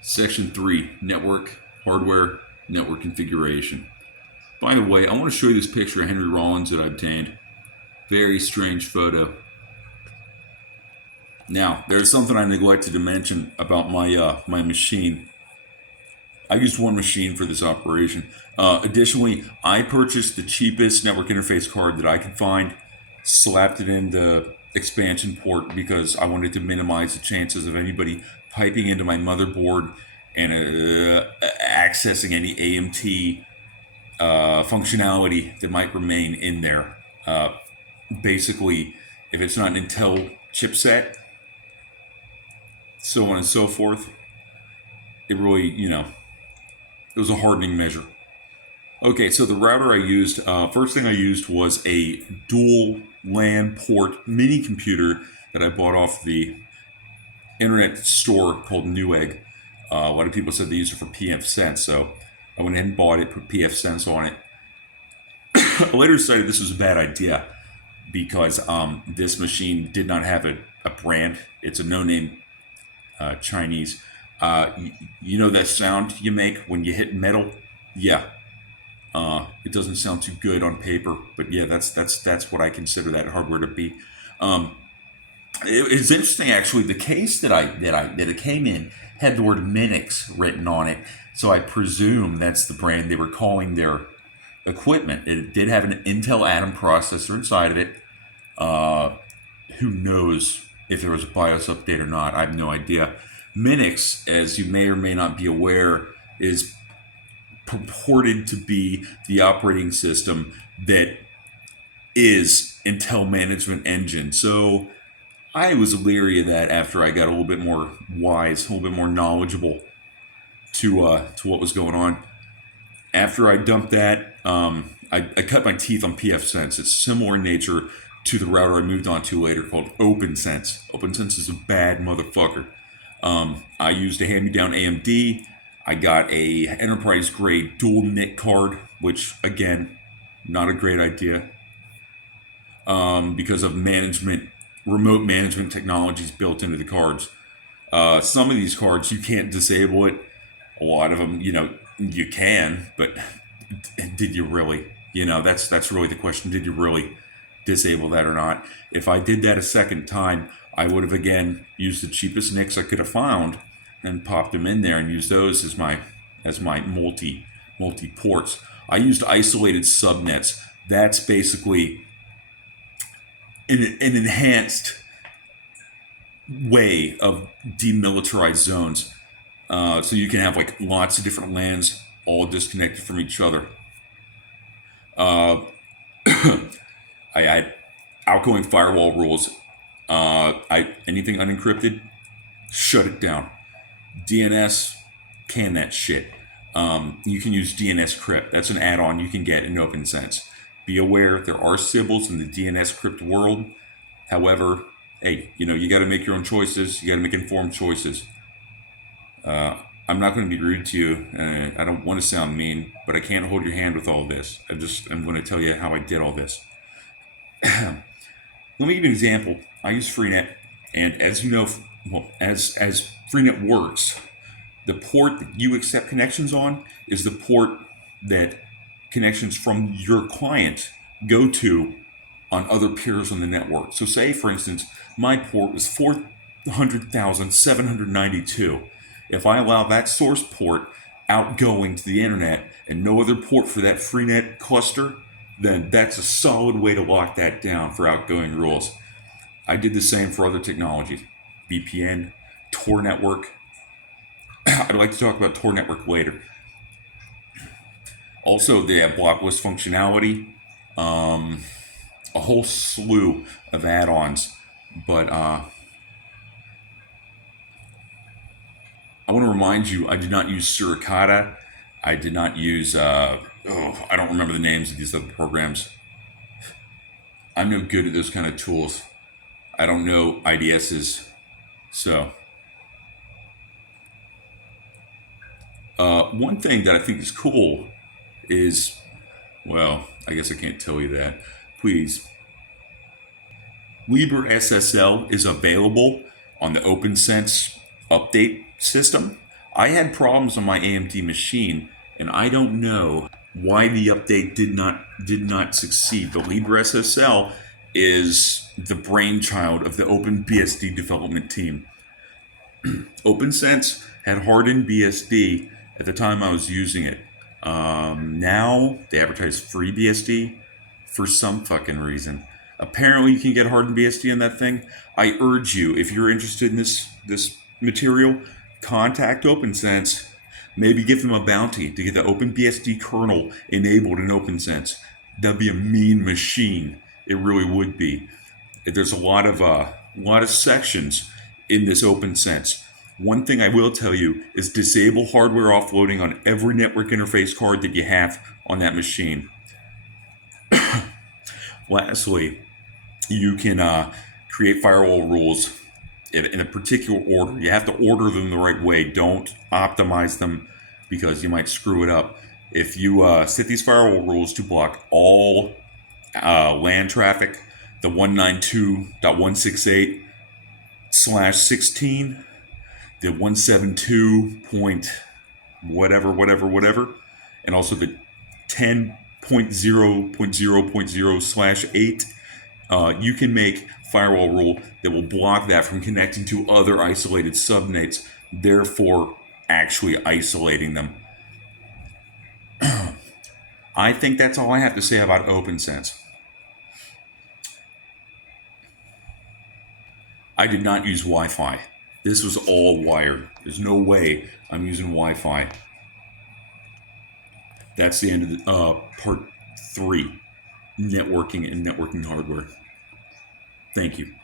Section 3, Network, Hardware, Network Configuration. By the way, I want to show you this picture of Henry Rollins that I obtained. Very strange photo. Now, there's something I neglected to mention about my machine. I used one machine for this operation. Additionally, I purchased the cheapest network interface card that I could find, slapped it in the expansion port because I wanted to minimize the chances of anybody piping into my motherboard and accessing any AMT functionality that might remain in there. Basically, if it's not an Intel chipset, so on and so forth, it really, it was a hardening measure. Okay, so the router I used, first thing I used was a dual LAN port mini computer that I bought off the internet store called Newegg. A lot of people said they used it for PF Sense, so I went ahead and bought it, put PF Sense on it. I later decided this was a bad idea because this machine did not have a brand. It's a no-name Chinese. You know that sound you make when you hit metal? Yeah. It doesn't sound too good on paper, but yeah, that's what I consider that hardware to be. It's interesting actually. The case that it came in had the word Minix written on it, so I presume that's the brand they were calling their equipment. It did have an Intel Atom processor inside of it. Who knows if there was a BIOS update or not? I have no idea. Minix, as you may or may not be aware, is purported to be the operating system that is Intel Management Engine. So I was leery of that after I got a little bit more wise, a little bit more knowledgeable to what was going on. After I dumped that, I cut my teeth on PF Sense. It's similar in nature to the router I moved on to later called OpenSense. OpenSense is a bad motherfucker. I used a hand-me-down AMD. I got a enterprise-grade dual NIC card, which, again, not a great idea because of remote management technologies built into the cards. Some of these cards, you can't disable it. A lot of them, you can, but did you really? That's really the question. Did you really disable that or not? If I did that a second time, I would have again used the cheapest NICs I could have found and popped them in there and used those as my multi ports. I used isolated subnets. That's basically an enhanced way of demilitarized zones. So you can have like lots of different LANs all disconnected from each other. I had outgoing firewall rules. Anything unencrypted, shut it down. DNS, can that shit. You can use DNS crypt. That's an add-on you can get in OpenSense. Be aware there are symbols in the DNS crypt world. However, hey, you got to make your own choices. You got to make informed choices. I'm not going to be rude to you. I don't want to sound mean, but I can't hold your hand with all this. I'm going to tell you how I did all this. Let me give you an example. I use Freenet, and as you know, as Freenet works, the port that you accept connections on is the port that connections from your client go to on other peers on the network. So say, for instance, my port was 400,792. If I allow that source port outgoing to the internet and no other port for that Freenet cluster, then that's a solid way to lock that down for outgoing rules. I did the same for other technologies. VPN, Tor network. I'd like to talk about Tor network later. Also, they have blocklist functionality, a whole slew of add-ons. But I want to remind you, I did not use Suricata. I did not use, I don't remember the names of these other programs. I'm no good at those kind of tools. I don't know IDSs. So, one thing that I think is cool is, well, I guess I can't tell you that. Please. LibreSSL is available on the OpenSense update system. I had problems on my AMD machine, and I don't know why the update did not succeed. The Libre SSL is the brainchild of the OpenBSD development team. OpenSense had hardened BSD at the time I was using it. Now they advertise free BSD for some fucking reason. Apparently, you can get hardened BSD on that thing. I urge you, if you're interested in this material, contact OpenSense. Maybe give them a bounty to get the OpenBSD kernel enabled in OpenSense. That'd be a mean machine. It really would be. There's a lot of sections in this OpenSense. One thing I will tell you is disable hardware offloading on every network interface card that you have on that machine. Lastly, you can create firewall rules in a particular order. You have to order them the right way. Don't optimize them because you might screw it up. If you set these firewall rules to block all LAN traffic, the 192.168/16, the 172 point whatever, and also the 10.0.0.0/8, you can make firewall rule that will block that from connecting to other isolated subnets, therefore actually isolating them. I think that's all I have to say about OpenSense. I did not use Wi-Fi. This was all wired. There's no way I'm using Wi-Fi. That's the end of part 3, networking and networking hardware. Thank you.